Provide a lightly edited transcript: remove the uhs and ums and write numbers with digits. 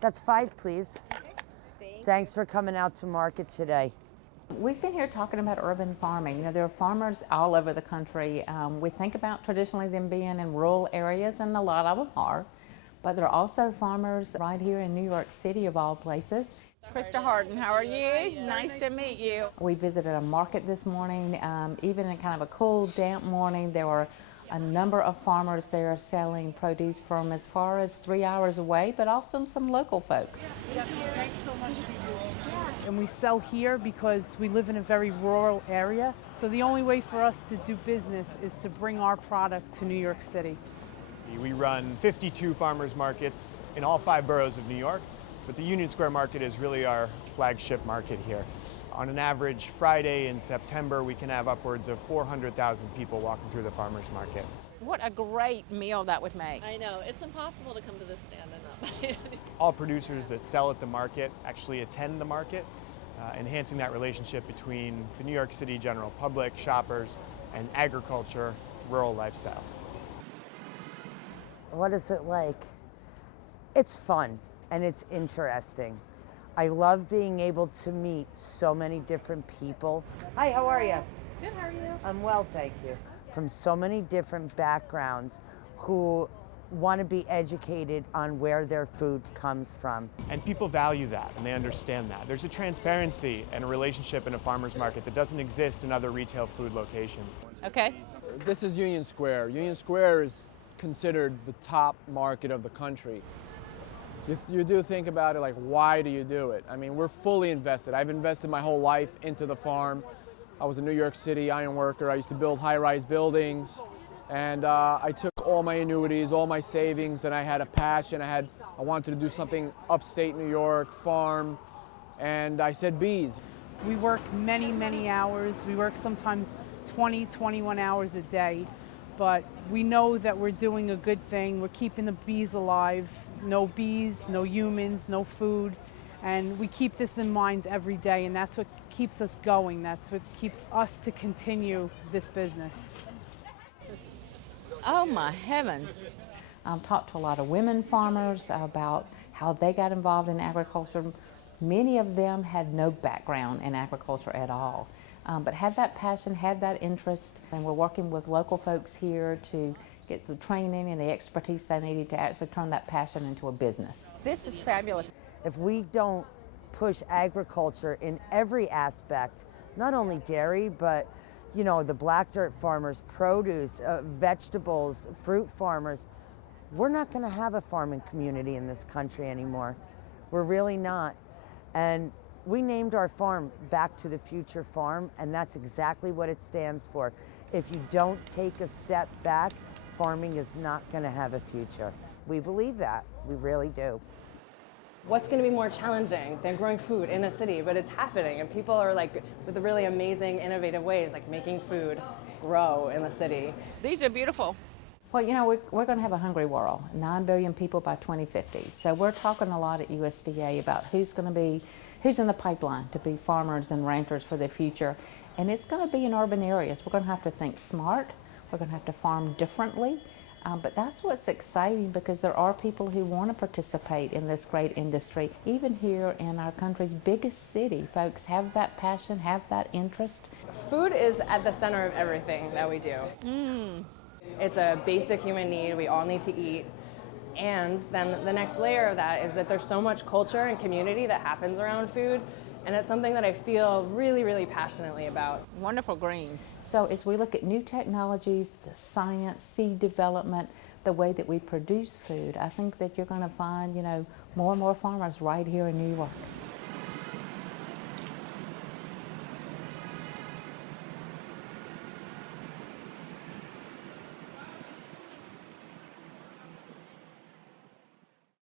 That's 5, please. Thanks for coming out to market today. We've been here talking about urban farming. You know, there are farmers all over the country. We think about traditionally them being in rural areas, and a lot of them are, but there are also farmers right here in New York City, of all places. Krista Harden, how are you? Nice to meet you. We visited a market this morning. Even in kind of a cool, damp morning, there were a number of farmers there selling produce from as far as 3 hours away, but also some local folks. Thanks so much for you. And we sell here because we live in a very rural area. So the only way for us to do business is to bring our product to New York City. We run 52 farmers markets in all 5 boroughs of New York, but the Union Square Market is really our flagship market here. On an average Friday in September, we can have upwards of 400,000 people walking through the farmers market. What a great meal that would make. I know, it's impossible to come to this stand and not buy it. All producers that sell at the market actually attend the market, enhancing that relationship between the New York City general public, shoppers, and agriculture, rural lifestyles. What is it like? It's fun and it's interesting. I love being able to meet so many different people. Hi, how are you? Good, how are you? I'm well, thank you. From so many different backgrounds who want to be educated on where their food comes from. And people value that and they understand that. There's a transparency and a relationship in a farmer's market that doesn't exist in other retail food locations. Okay. This is Union Square. Union Square is considered the top market of the country. You do think about it like, why do you do it? I mean, we're fully invested. I've invested my whole life into the farm. I was a New York City iron worker. I used to build high-rise buildings. And I took all my annuities, all my savings, and I had a passion. I wanted to do something upstate New York, farm, and I said bees. We work many, many hours. We work sometimes 20, 21 hours a day. But we know that we're doing a good thing. We're keeping the bees alive. No bees, no humans, no food. And we keep this in mind every day, and that's what keeps us going. That's what keeps us to continue this business. Oh my heavens. I've talked to a lot of women farmers about how they got involved in agriculture. Many of them had no background in agriculture at all, but had that passion, had that interest, and we're working with local folks here to get the training and the expertise they needed to actually turn that passion into a business. This is fabulous. If we don't push agriculture in every aspect, not only dairy, but you know, the black dirt farmers, produce, vegetables, fruit farmers, we're not going to have a farming community in this country anymore. We're really not. And we named our farm Back to the Future Farm, and that's exactly what it stands for. If you don't take a step back, farming is not going to have a future. We believe that. We really do. What's going to be more challenging than growing food in a city? But it's happening, and people are like, with the really amazing, innovative ways, like making food grow in the city. These are beautiful. Well, you know, we're going to have a hungry world, 9 billion people by 2050. So we're talking a lot at USDA about who's in the pipeline to be farmers and ranchers for the future. And it's going to be in urban areas. We're going to have to think smart. We're going to have to farm differently. But that's what's exciting, because there are people who want to participate in this great industry. Even here in our country's biggest city, folks have that passion, have that interest. Food is at the center of everything that we do. It's a basic human need. We all need to eat. And then the next layer of that is that there's so much culture and community that happens around food. And it's something that I feel really, really passionately about. Wonderful greens. So as we look at new technologies, the science, seed development, the way that we produce food, I think that you're going to find, you know, more and more farmers right here in New York.